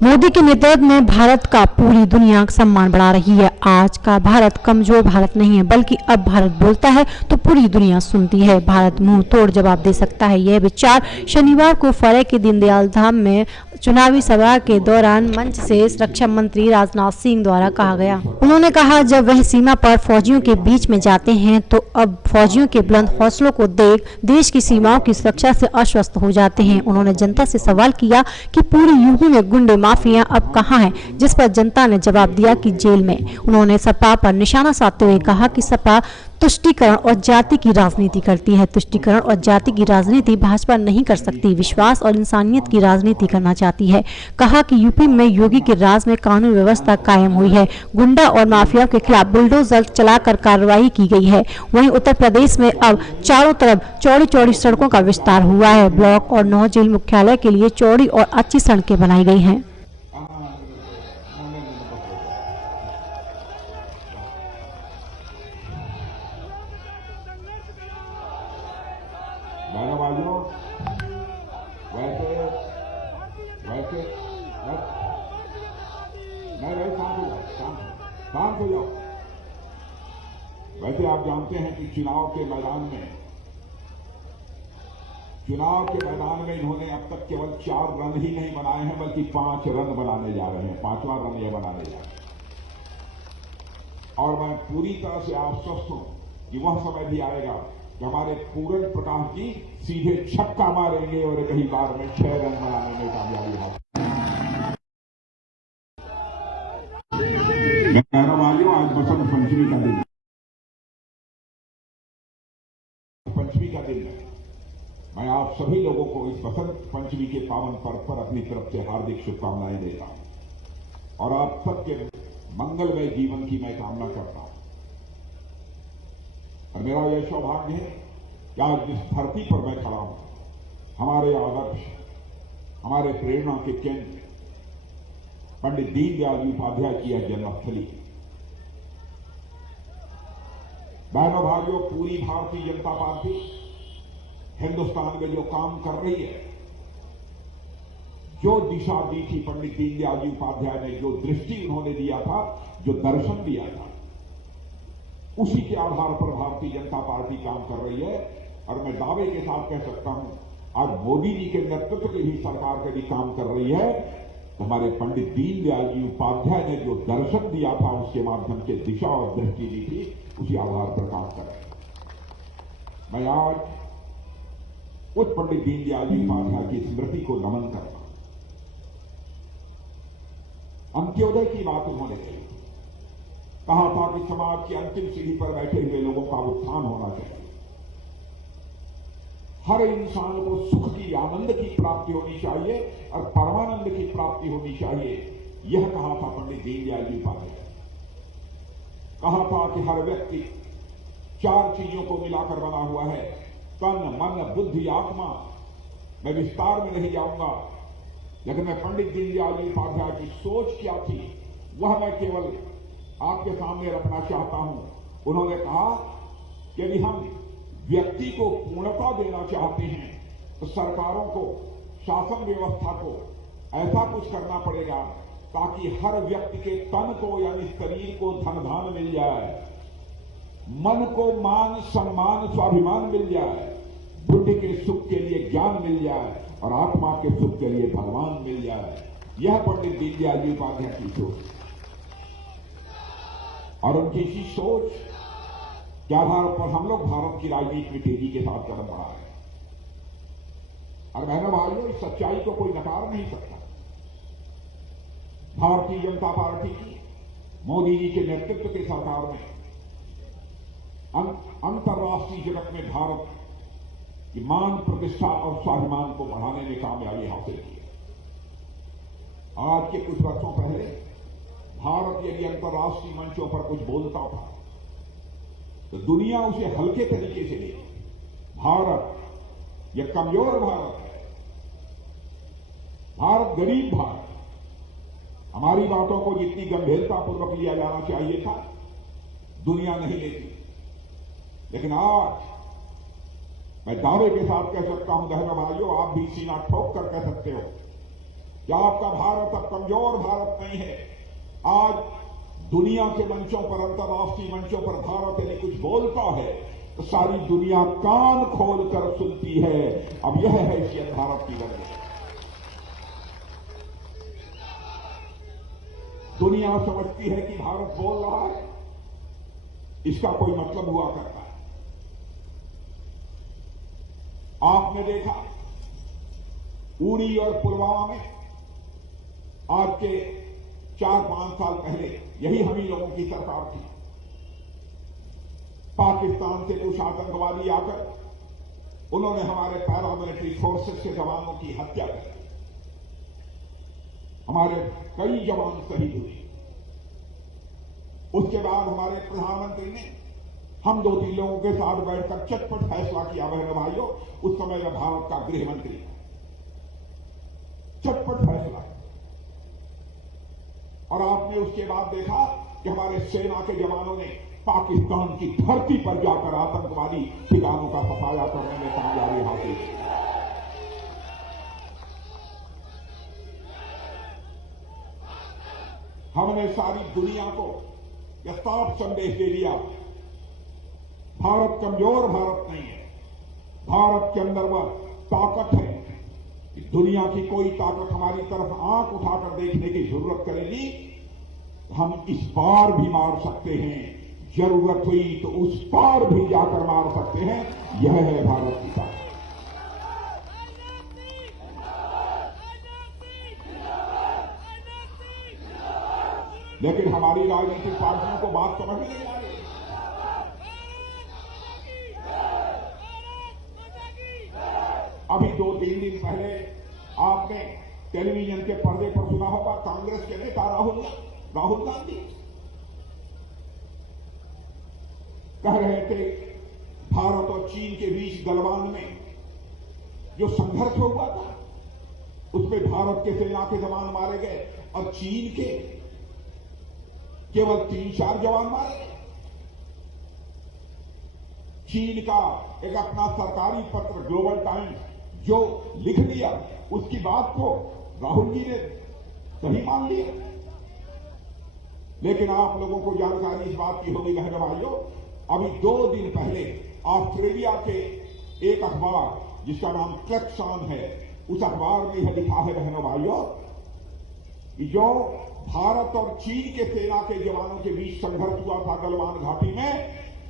मोदी के नेतृत्व में भारत का पूरी दुनिया सम्मान बढ़ा रही है। आज का भारत कमजोर भारत नहीं है, बल्कि अब भारत बोलता है तो पूरी दुनिया सुनती है। भारत मुंह तोड़ जवाब दे सकता है। यह विचार शनिवार को फरवरी के दीनदयाल धाम में चुनावी सभा के दौरान मंच से रक्षा मंत्री राजनाथ सिंह द्वारा कहा गया। उन्होंने कहा, जब वह सीमा पर फौजियों के बीच में जाते हैं तो अब फौजियों के बुलंद हौसलों को देख देश की सीमाओं की सुरक्षा से आश्वस्त हो जाते हैं। उन्होंने जनता से सवाल किया कि पूरी यूपी में गुंडे माफिया अब कहां हैं, जिस पर जनता ने जवाब दिया कि जेल में। उन्होंने सपा पर निशाना साधते हुए कहा कि सपा तुष्टीकरण और जाति की राजनीति करती है। तुष्टीकरण और जाति की राजनीति भाजपा नहीं कर सकती, विश्वास और इंसानियत की राजनीति करना चाहती है। कहा कि यूपी में योगी के राज में कानून व्यवस्था कायम हुई है। गुंडा और माफिया के खिलाफ बुलडोजर चलाकर कार्रवाई की गई है। वहीं उत्तर प्रदेश में अब चारों तरफ चौड़ी चौड़ी सड़कों का विस्तार हुआ है। ब्लॉक और 9 जेल मुख्यालय के लिए चौड़ी और अच्छी सड़कें बनाई गई हैं। वैसे आप जानते हैं कि चुनाव के मैदान में इन्होंने अब तक केवल 4 रन ही नहीं बनाए हैं, बल्कि 5 रन बनाने जा रहे हैं। 5वां रन ये बनाने जा रहे हैं। और मैं पूरी तरह से आश्वस्त हूं कि वह समय भी आएगा कि हमारे पूरन प्रकाश जी सीधे छक्का मारेंगे और एक ही बार में 6 रन बनाने में कामयाबी हासिल। भाइयों, आज बसंत पंचमी का दिन, मैं आप सभी लोगों को इस बसंत पंचमी के पावन पर्व पर अपनी तरफ से हार्दिक शुभकामनाएं देता हूं और आप सबके मंगलमय जीवन की मैं कामना करता हूं। और मेरा यह सौभाग्य है कि आज जिस धरती पर मैं खड़ा हूं, हमारे आदर्श, हमारे प्रेरणा के केंद्र पंडित दीनदयाल जी उपाध्याय की यह जन्मस्थली। बहनों भाइयों, पूरी भारतीय जनता पार्टी हिंदुस्तान में जो काम कर रही है, जो दिशा दी थी पंडित दीनदयाल जी उपाध्याय ने, जो दृष्टि उन्होंने दिया था, जो दर्शन दिया था, उसी के आधार पर भारतीय जनता पार्टी काम कर रही है। और मैं दावे के साथ कह सकता हूं, आज मोदी जी के नेतृत्व की भी सरकार के भी काम कर रही है। तो हमारे पंडित दीनदयाल जी उपाध्याय ने जो दर्शन दिया था, उसके माध्यम से दिशा और दृष्टि दी थी, उसी आधार पर काम कर रहे हैं। मैं आज उस पंडित दीनदयाल जी उपाध्याय की स्मृति को नमन करता हूं। अंत्योदय की बात उन्होंने कही, कहा था कि समाज की अंतिम सीढ़ी पर बैठे हुए लोगों का उत्थान होना चाहिए। हर इंसान को सुख की, आनंद की प्राप्ति होनी चाहिए और परमानंद की प्राप्ति होनी चाहिए। यह कहा था पंडित दीनदयाल जी उपाध्याय। कहा था कि हर व्यक्ति 4 चीजों को मिलाकर बना हुआ है, तन, मन, बुद्धि, आत्मा। मैं विस्तार में नहीं जाऊंगा, लेकिन मैं पंडित दीनदयाल जी उपाध्याय की सोच क्या थी, वह मैं केवल आपके सामने रखना चाहता हूं। उन्होंने कहा कि यदि हम व्यक्ति को पूर्णता देना चाहते हैं तो सरकारों को, शासन व्यवस्था को ऐसा कुछ करना पड़ेगा ताकि हर व्यक्ति के तन को, यानी शरीर को धन धान मिल जाए, मन को मान सम्मान स्वाभिमान मिल जाए, बुद्धि के सुख के लिए ज्ञान मिल जाए और आत्मा के सुख के लिए भगवान मिल जाए। यह पंडित दीनदयाल जी उपाध्याय की सोच और उनकी इसी सोच के आधार पर हम लोग भारत की राजनीति में तेजी के साथ कदम बढ़ा रहे हैं। और बहनों भाइयों, इस सच्चाई को कोई नकार नहीं सकता। भारतीय जनता पार्टी की, मोदी जी के नेतृत्व की सरकार में अंतर्राष्ट्रीय जगत में भारत की मान, प्रतिष्ठा और स्वाभिमान को बढ़ाने में कामयाबी हासिल की है। आज के कुछ वर्षों पहले भारत यदि अंतर्राष्ट्रीय मंचों पर कुछ बोलता था तो दुनिया उसे हल्के तरीके से लेती। भारत यह कमजोर भारत है, भारत गरीब भारत। हमारी बातों को जितनी गंभीरतापूर्वक लिया जाना चाहिए था, दुनिया नहीं लेती। लेकिन आज मैं दावे के साथ कह सकता हूं, बहनों भाइयों, आप भी सीना ठोक कर कह सकते हो कि आपका भारत अब कमजोर भारत नहीं है। आज दुनिया के मंचों पर, अंतर्राष्ट्रीय मंचों पर भारत यदि कुछ बोलता है तो सारी दुनिया कान खोलकर सुनती है। अब यह हैसियत भारत की बन गई। दुनिया समझती है कि भारत बोल रहा है, इसका कोई मतलब हुआ करता है। आपने देखा उरी और पुलवामा में आज के 4-5 साल पहले यही हम ही लोगों की सरकार थी। पाकिस्तान से कुछ आतंकवादी आकर उन्होंने हमारे पैरामिलिट्री फोर्सेस के जवानों की हत्या की। हमारे कई जवान शहीद हुए। उसके बाद हमारे प्रधानमंत्री ने हम 2-3 लोगों के साथ बैठकर चटपट फैसला किया। बहनों भाइयों, उस समय में भारत का गृह मंत्री था। चटपट फैसला। और आपने उसके बाद देखा कि हमारे सेना के जवानों ने पाकिस्तान की धरती पर जाकर आतंकवादी ठिकानों का सफाया करने में कामयाबी हासिल की। हमने सारी दुनिया को यह साफ संदेश दे दिया, भारत कमजोर भारत नहीं है। भारत के अंदर वह ताकत है कि दुनिया की कोई ताकत हमारी तरफ आंख उठाकर देखने की जरूरत करेगी, हम इस पार भी मार सकते हैं, जरूरत हुई तो उस पार भी जाकर मार सकते हैं। यह है भारत की ताकत। लेकिन हमारी राजनीतिक पार्टियों को बात समझ में नहीं आ रही। अभी 2-3 दिन पहले आपने टेलीविजन के पर्दे पर सुना होगा, कांग्रेस के नेता राहुल गांधी कह रहे थे भारत और चीन के बीच गलवान में जो संघर्ष हुआ था उसमें भारत के सेना के जवान मारे गए और चीन के केवल 3-4 जवान मारे गए। चीन का एक अपना सरकारी पत्र ग्लोबल टाइम्स जो लिख दिया, उसकी बात को राहुल जी ने सही मान लिया। लेकिन आप लोगों को जानकारी इस बात की होगी बहनों भाइयों, अभी 2 दिन पहले ऑस्ट्रेलिया के एक अखबार जिसका नाम क्लैक्सन है, उस अखबार में यह लिखा है बहनों भाइयों कि जो भारत और चीन के सेना के जवानों के बीच संघर्ष हुआ था गलवान घाटी में,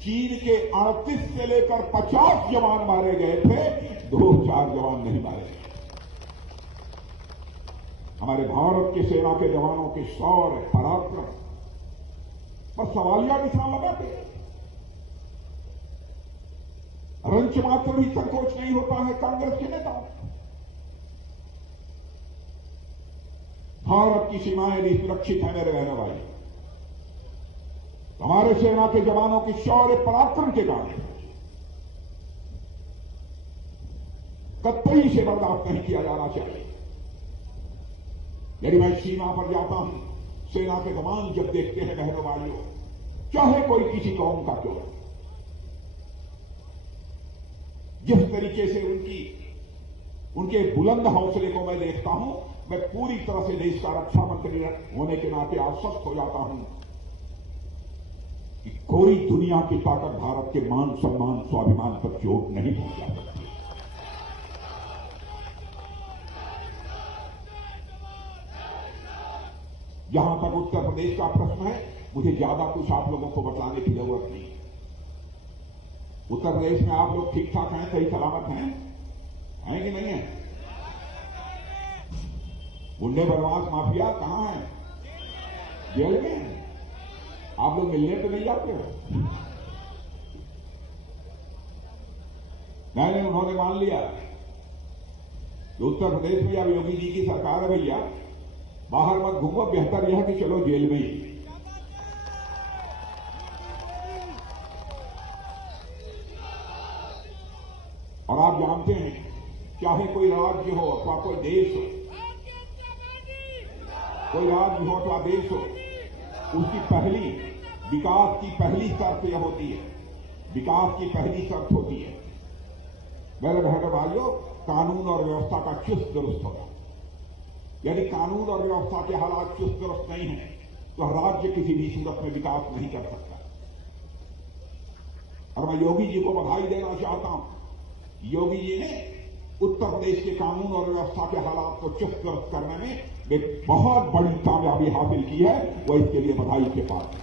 चीन के 38 से लेकर 50 जवान मारे गए थे, 2-4 जवान नहीं मारे गए। हमारे भारत के सेना के जवानों के शौर्य पराक्रम पर सवालिया निशान लगाते हैं। रंच मात्र भी संकोच नहीं होता है कांग्रेस के नेताओं। भारत की सीमाएं भी सुरक्षित है मेरे बहनों भाई, हमारे सेना के जवानों की शौर्य पराक्रम के कारण कतई से बर्दाश्त नहीं किया जाना चाहिए। यदि मैं सीमा पर जाता हूं, सेना के जवान जब देखते हैं बहनों भाइयों, चाहे कोई किसी कौम का क्यों, जिस तरीके से उनके बुलंद हौसले को मैं देखता हूं, मैं पूरी तरह से देश का रक्षा मंत्री होने के नाते आश्वस्त हो जाता हूं कि कोई दुनिया की ताकत भारत के मान सम्मान स्वाभिमान पर चोट नहीं पहुंचा सकती। जहां तक उत्तर प्रदेश का प्रश्न है, मुझे ज्यादा कुछ आप लोगों को बताने की जरूरत नहीं। उत्तर प्रदेश में आप लोग ठीक ठाक हैं, सही सलामत हैं कि नहीं है? गुंडे बदमाश माफिया कहां है? जेल में हैं। आप लोग मिलने तो नहीं जाते हो? नहीं, उन्होंने मान लिया कि उत्तर प्रदेश में अब योगी जी की सरकार है भैया, बाहर मत घूमो, बेहतर यह कि चलो जेल में ही। और आप जानते हैं, चाहे कोई राज्य हो अथवा कोई देश हो, कोई राज्य हो अथवा देश हो, उसकी पहली विकास की पहली शर्त यह होती है, विकास की पहली शर्त होती है मेरे बहनों भाइयों, कानून और व्यवस्था का चुस्त दुरुस्त होगा। यदि कानून और व्यवस्था के हालात चुस्त दुरुस्त नहीं है तो राज्य किसी भी सूरत में विकास नहीं कर सकता। और मैं योगी जी को बधाई देना चाहता हूं। योगी जी ने उत्तर प्रदेश के कानून और व्यवस्था के हालात को चुस्त दुरुस्त करने में एक बहुत बड़ी कामयाबी हासिल की है। वो इसके लिए बधाई के पात्र है।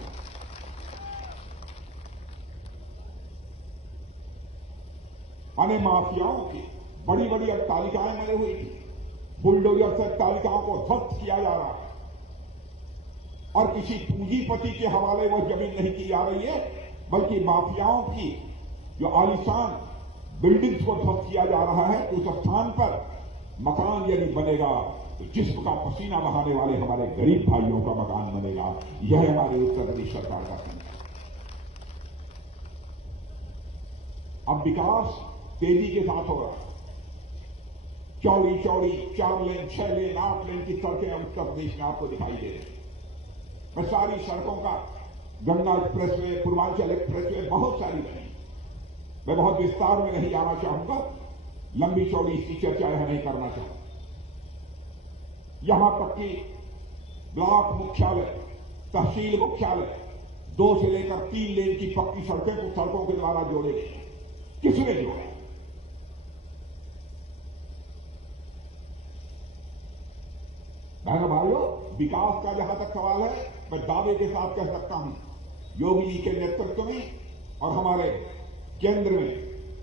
अने माफियाओं की बड़ी बड़ी अट्टालिकाएं बनी हुई थी। बुलडोजर से अट्टालिकाओं को ध्वस्त किया जा रहा है और किसी पूंजीपति के हवाले वो जमीन नहीं की जा रही है, बल्कि माफियाओं की जो आलीशान बिल्डिंग्स को ध्वस्त किया जा रहा है। उस स्थान पर मकान यदि बनेगा तो जिस्म का पसीना बहाने वाले हमारे गरीब भाइयों का मकान बनेगा। यह हमारी उत्तर प्रदेश सरकार का संकल्प है। अब विकास तेजी के साथ हो रहा है। चौड़ी चौड़ी 4 लेन 6 लेन 8 लेन की सड़कें अब उत्तर प्रदेश में आपको दिखाई दे रही है। मैं सारी सड़कों का गंगा एक्सप्रेसवे, पूर्वांचल एक्सप्रेसवे बहुत सारी बनी। मैं बहुत विस्तार में नहीं जाना चाहूंगा, लंबी चौड़ी इसकी चर्चा यह नहीं करना चाहूंगा। यहां तक कि ब्लॉक मुख्यालय, तहसील मुख्यालय 2 से लेकर 3 लेन की पक्की सड़कें को सड़कों के द्वारा जोड़े गए। किसने जोड़ा? बहनों भाइयों, विकास का जहां तक सवाल है, मैं दावे के साथ कह सकता हूं, योगी जी के नेतृत्व में और हमारे केंद्र में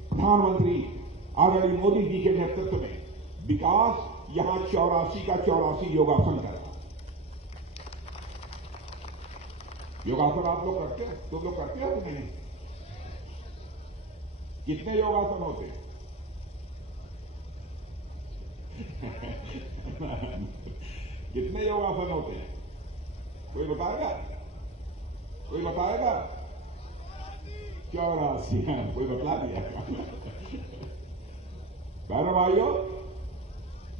प्रधानमंत्री आदरणीय मोदी जी के नेतृत्व में विकास यहां 84 का 84 योगासन कर रहा है। योगासन आप लोग करते हैं? तुम लोग करते हो कि नहीं? कितने योगासन होते हैं? कितने योगासन होते हैं? कोई बताएगा? कोई बताएगा? 84। कोई बतला दिया? बहनों भाइयों,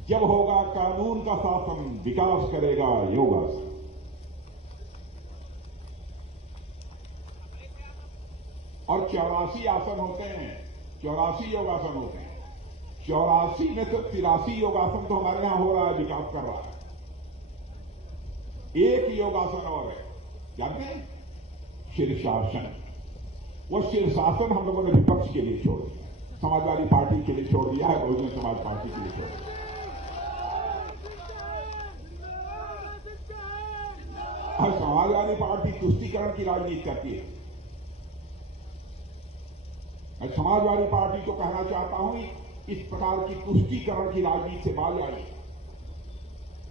जब होगा कानून का शासन, विकास करेगा योगासन। और 84 आसन होते हैं, 84 योगासन होते हैं। 84 में से 83 योगासन तो हमारे यहां हो रहा है, विकास कर रहा है। एक योगासन और है, जानते हैं? शीर्षासन। वो शीर्षासन हम लोगों ने विपक्ष के लिए छोड़ दिया, समाजवादी पार्टी के लिए छोड़ दिया है, बहुजन समाज पार्टी के लिए छोड़ दिया। और समाजवादी पार्टी तुष्टीकरण की राजनीति करती है। मैं समाजवादी पार्टी को कहना चाहता हूं, इस प्रकार की तुष्टीकरण की राजनीति से बाज आइए।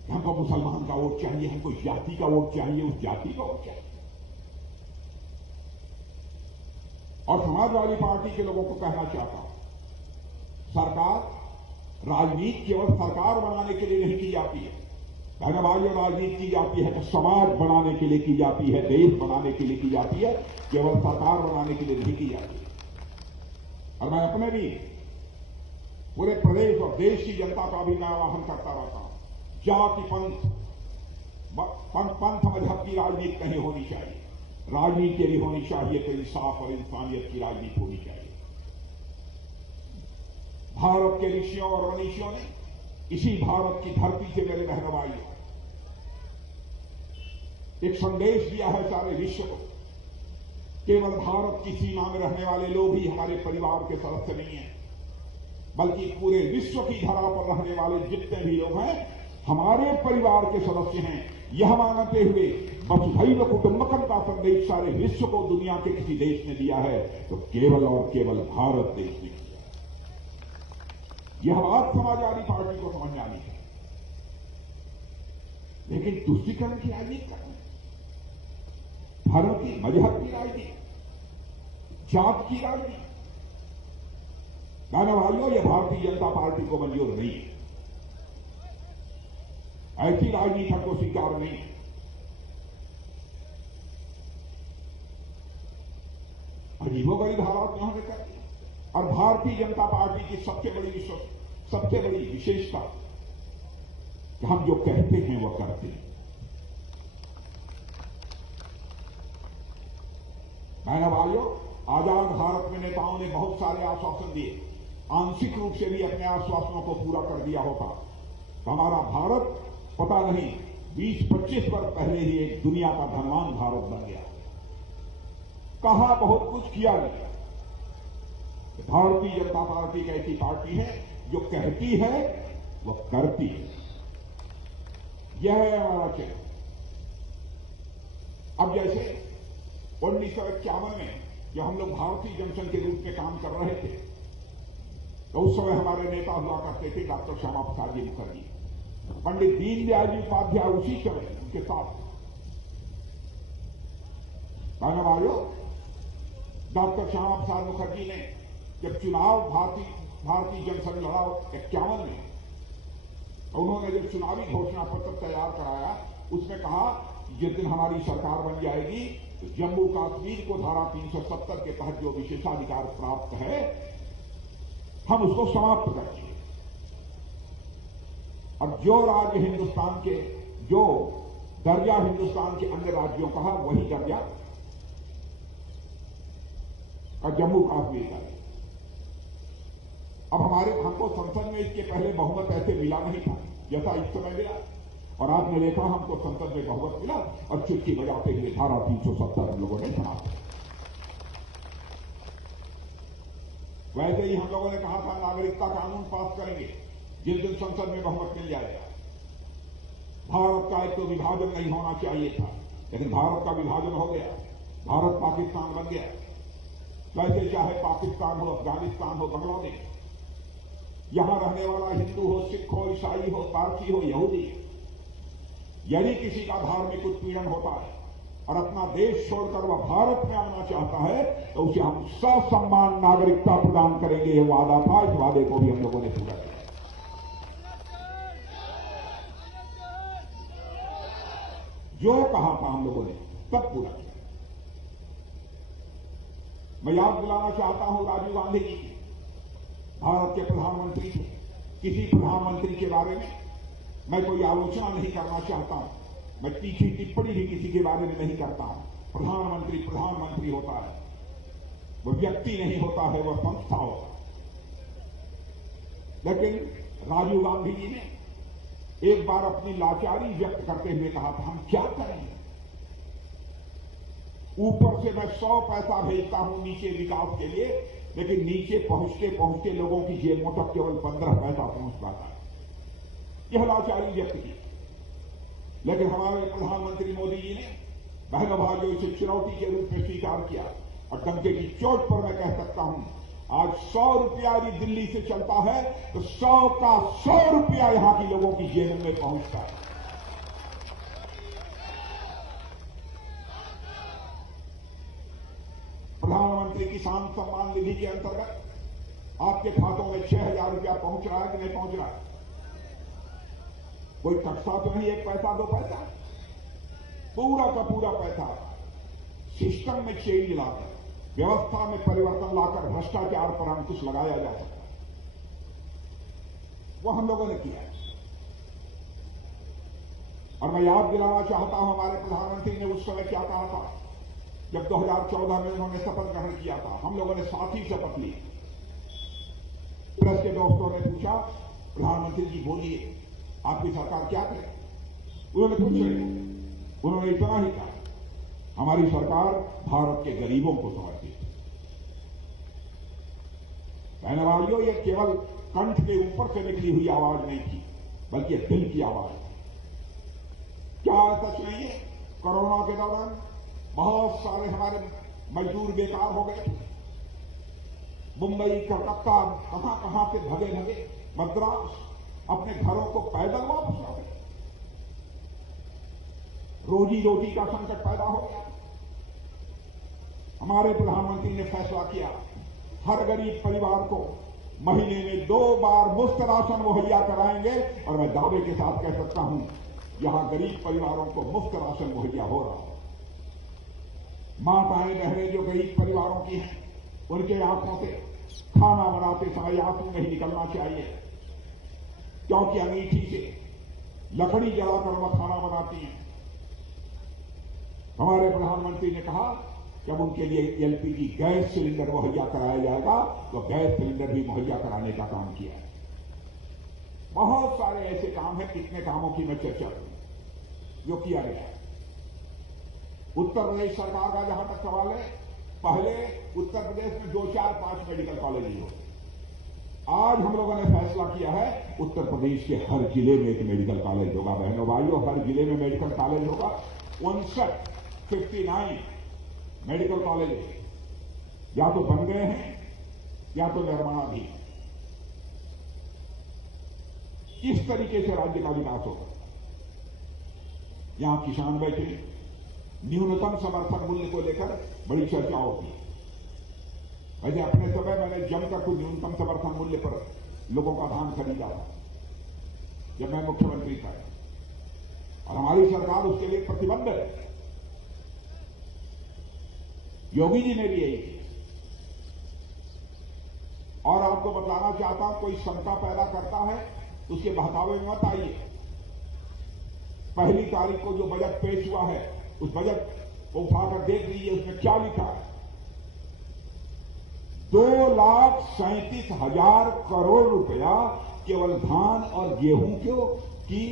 हमको मुसलमान का वोट चाहिए, हमको जाति का वोट चाहिए, उस जाति का वोट चाहिए। और समाजवादी पार्टी के लोगों को कहना चाहता हूं, सरकार राजनीति केवल सरकार बनाने के लिए नहीं की जाती है। भाइयों, राजनीति की जाती है तो समाज बनाने के लिए की जाती है, देश बनाने के लिए की जाती है, केवल सरकार बनाने के लिए नहीं की जाती है। और मैं अपने भी पूरे प्रदेश और देश की जनता का भी मैं आह्वान करता रहता हूं, जाति पंथ मजहब की राजनीति नहीं होनी चाहिए। राजनीति यदि होनी चाहिए तो इंसाफ और इंसानियत की राजनीति होनी चाहिए। भारत के ऋषियों और मनीषियों ने इसी भारत की धरती से मेरे बहनों भाइयों एक संदेश दिया है सारे विश्व को। केवल भारत की सीमा में रहने वाले लोग ही हमारे परिवार के सदस्य नहीं हैं, बल्कि पूरे विश्व की धरा पर रहने वाले जितने भी लोग हैं हमारे परिवार के सदस्य हैं। यह मानते हुए वसुधैव कुटुंबकम का संदेश सारे विश्व को दुनिया के किसी देश ने दिया है तो केवल और केवल भारत देश ने दिया। यह बात समाजवादी पार्टी को समझ आनी है, लेकिन तुष्टीकरण की राजनीति करना, धर्म की मजहब की राजनीति, जात की राजनीति, भाइयों, यह भारतीय जनता पार्टी को मंजूर नहीं है। ऐसी राजनीति हमको स्वीकार नहीं है। अजीबोगरीब हालात यहां से करती है। और भारतीय जनता पार्टी की सबसे बड़ी विशेषता कि हम जो कहते हैं वो करते हैं। भाइयों, आजाद भारत में नेताओं ने बहुत सारे आश्वासन दिए, आंशिक रूप से भी अपने आश्वासनों को पूरा कर दिया होता तो हमारा भारत पता नहीं 20-25 वर्ष पहले ही एक दुनिया का धनवान भारत बन गया। कहा बहुत कुछ, किया नहीं। भारतीय जनता पार्टी एक ऐसी पार्टी है जो कहती है वो करती है। यह है हमारा चेहरा। अब जैसे 1951 में जब हम लोग भारतीय जनसंघ के रूप में काम कर रहे थे, तो उस समय हमारे नेता हुआ करते थे डॉक्टर श्यामा प्रसाद जी मुखर्जी, पंडित दीनदयाल जी उपाध्याय उसी समय उनके साथ। भाइयों, डॉक्टर श्यामा प्रसाद मुखर्जी ने जब चुनाव भारतीय जनसंघ लड़ा 51 में, उन्होंने जब चुनावी घोषणा पत्र तैयार कराया, उसमें कहा जिस दिन हमारी सरकार बन जाएगी तो जम्मू कश्मीर को धारा 370 के तहत जो विशेषाधिकार प्राप्त है हम उसको समाप्त करेंगे, और जो राज्य हिंदुस्तान के, जो दर्जा हिंदुस्तान के अन्य राज्यों का है वही दर्जा का जम्मू कश्मीर का है। अब हमको संसद में इसके पहले बहुमत ऐसे मिला नहीं था जैसा इस समय मिला, और आपने देखा हमको संसद में बहुमत मिला और चुटकी बजाते हुए धारा 370 हम लोगों ने बना दिया। वैसे ही हम लोगों ने कहा था नागरिकता कानून पास करेंगे जिस दिन संसद में बहुमत मिल जाएगा। भारत का एक तो विभाजन नहीं होना चाहिए था, लेकिन भारत का विभाजन हो गया, भारत पाकिस्तान बन गया। वैसे चाहे पाकिस्तान हो, अफगानिस्तान हो, बांग्लादेश, यहां रहने वाला हिंदू हो, सिख हो, ईसाई हो, पारसी हो, यहूदी, यदि किसी का धार्मिक उत्पीड़न होता है और अपना देश छोड़कर वह भारत में आना चाहता है तो उसे हम ससम्मान नागरिकता प्रदान करेंगे। यह वादा था, इस वादे को भी हम लोगों ने पूरा किया। जो कहा था हम लोगों ने तब पूरा किया। मैं याद दिलाना चाहता हूं राजीव गांधी जी की, भारत के प्रधानमंत्री थे। किसी प्रधानमंत्री के बारे में मैं कोई आलोचना नहीं करना चाहता हूं, मैं तीखी टिप्पणी भी किसी के बारे में नहीं करता हूं। प्रधानमंत्री होता है, वह व्यक्ति नहीं होता है, वह संस्था होता है। लेकिन राजीव गांधी जी ने एक बार अपनी लाचारी व्यक्त करते हुए कहा था, हम क्या करेंगे, ऊपर से मैं 100 पैसा भेजता हूं नीचे विकास के लिए, लेकिन नीचे पहुंचते पहुंचते लोगों की जेब में तक केवल 15 पैसा पहुंच पाता है। यह लाचारी व्यक्त की। लेकिन हमारे प्रधानमंत्री मोदी जी ने बहनों भाइयों इसे चुनौती के रूप में स्वीकार किया, और डंके की चोट पर मैं कह सकता हूं आज 100 रुपया यदि दिल्ली से चलता है तो 100 का 100 रुपया यहां की लोगों की जेब में पहुंचता है। प्रधानमंत्री किसान सम्मान निधि के अंतर्गत आपके खातों में 6,000 रुपया पहुंच रहा है कि नहीं पहुंच रहा है? कोई टक्सा तो नहीं, 1 पैसा 2 पैसा, पूरा का पूरा पैसा सिस्टम में चेंज लाकर, व्यवस्था में परिवर्तन लाकर भ्रष्टाचार पर अंकुश लगाया जा सकता है। वो हम लोगों ने किया है। और मैं याद दिलाना चाहता हूं हमारे प्रधानमंत्री ने उस समय क्या कहा था जब 2014 में उन्होंने शपथ ग्रहण किया था। हम लोगों ने साथ ही शपथ ली। प्रेस के दोस्तों ने पूछा, प्रधानमंत्री जी बोलिए आपकी सरकार क्या करे? उन्होंने कुछ नहीं, उन्होंने इतना ही कहा, हमारी सरकार भारत के गरीबों को समर्पित है। बहनों भाइयों, यह केवल कंठ के ऊपर से निकली हुई आवाज नहीं थी, बल्कि दिल की आवाज थी। क्या सच नहीं है? कोरोना के दौरान बहुत सारे हमारे मजदूर बेकार हो गए थे। मुंबई, कलकत्ता, कहां से भगे मद्रास अपने घरों को पैदल वापस आ गए। रोजी रोटी का संकट पैदा हो गया। हमारे प्रधानमंत्री ने फैसला किया, हर गरीब परिवार को महीने में 2 बार मुफ्त राशन मुहैया कराएंगे, और मैं दावे के साथ कह सकता हूं यहां गरीब परिवारों को मुफ्त राशन मुहैया हो रहा है। माताएं बहनें जो गरीब परिवारों की हैं, उनके आंखों से खाना बनाते समय आंसू नहीं निकलना चाहिए, क्योंकि अंगीठी से लकड़ी जलाकर वह खाना बनाती हैं। हमारे प्रधानमंत्री ने कहा जब उनके लिए एलपीजी गैस सिलेंडर मुहैया कराया जाएगा तो गैस सिलेंडर भी मुहैया कराने का काम किया है। बहुत सारे ऐसे काम हैं, कितने कामों की मैं चर्चा करूं जो किया गया है। उत्तर प्रदेश सरकार का जहां तक सवाल है, पहले उत्तर प्रदेश में 2, 4, 5 मेडिकल कॉलेज ही होते। आज हम लोगों ने फैसला किया है उत्तर प्रदेश के हर जिले में एक मेडिकल कॉलेज होगा। बहनों भाइयों, हर जिले में मेडिकल कॉलेज होगा। 59 मेडिकल कॉलेज या तो बन गए हैं या तो निर्माणाधीन। इस तरीके से राज्य का विकास होगा। यहां किसान बैठे, न्यूनतम समर्थन मूल्य को लेकर बड़ी चर्चा होती है। वैसे अपने समय मैंने जमकर कुछ न्यूनतम समर्थन मूल्य पर लोगों का धान खरीदा था जब मैं मुख्यमंत्री था, और हमारी सरकार उसके लिए प्रतिबद्ध है। योगी जी ने भी यही किया। और आपको बताना चाहता हूं, कोई शंका पैदा करता है तो उसके बहकावे में मत आइए। 1 तारीख को जो बजट पेश हुआ है, उस बजट को उठाकर देख लीजिए, उसमें क्या लिखा है। 2,37,000 करोड़ रुपया केवल धान और गेहूं की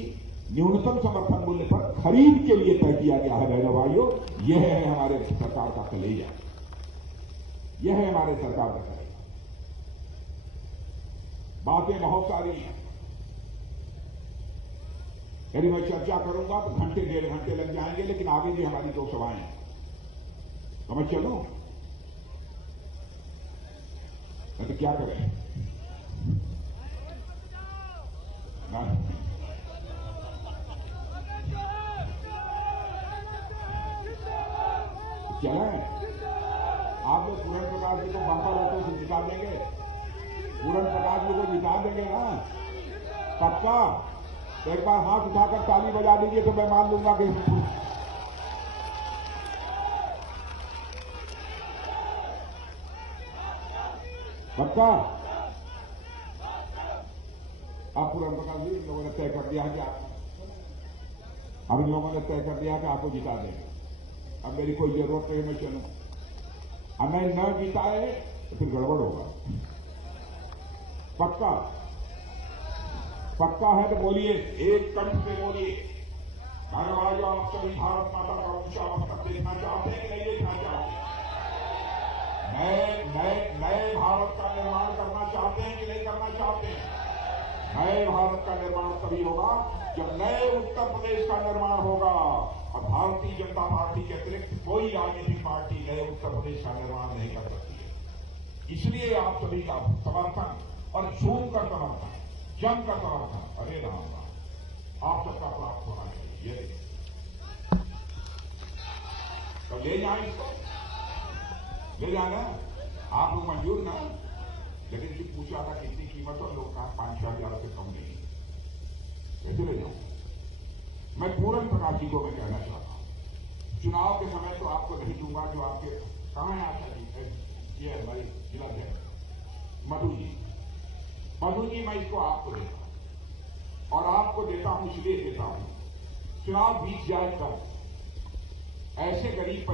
न्यूनतम समर्थन मूल्य पर खरीद के लिए तय किया गया है। बहनों भाइयों, यह है हमारे सरकार का कलेजा, यह है हमारे सरकार का कलेजा। बातें बहुत सारी हैं, यदि मैं चर्चा करूंगा तो घंटे 1.5 घंटे लग जाएंगे, लेकिन आगे भी हमारी 2 सभाएं हैं। तो मैं चलूं तो क्या करें? चलें? आप लोग पूरन प्रकाश जी को बंपर वोटों से जिता देंगे? पूरन प्रकाश जी को जिता देंगे ना? पक्का? तो एक बार हाथ उठाकर ताली बजा दीजिए तो मैं मान लूंगा कि पक्का। आप पूरन प्रकाश जी, इन लोगों ने तय कर दिया कि इन लोगों ने तय कर दिया कि आपको जिता देंगे। अब मेरी कोई जरूरत नहीं, मैं चलूं। अब मैं न जिताए तो फिर गड़बड़ होगा। पक्का? पक्का है तो बोलिए, एक कंठ से बोलिए। भाइयों, आप सभी भारत माता का ऊंचा मस्तक देखना चाहते हैं कि नहीं देखना चाहते? नए भारत का निर्माण करना चाहते हैं कि नहीं करना चाहते हैं? नए भारत का निर्माण तभी होगा जब नए उत्तर प्रदेश का निर्माण होगा। और भारतीय जनता पार्टी के अतिरिक्त कोई राजनीतिक पार्टी नए उत्तर प्रदेश का निर्माण नहीं कर सकती है। इसलिए आप सभी का समर्थन और झूम कर समर्थन, जम का समर्थन, अरे राम राम, आप सबका प्राप्त होना चाहिए। ये तो ले जाए, इसको ले जाना। आप लोग मंजूर ना? लेकिन जो पूछा था कितनी कीमत, और लोग कहा 5-6 हजार से कम नहीं। कैसे ले जाऊं? मैं पूरन प्रकाश जी को मैं कहना चाहता हूं, चुनाव के समय तो आपको नहीं दूंगा। जो आपके कहां है आशा जी, ये हमारी जिलाध्यक्ष मधु जी, मैं इसको आपको देता हूं, और आपको देता हूं इसलिए देता हूं, चुनाव बीत जाए तब ऐसे गरीब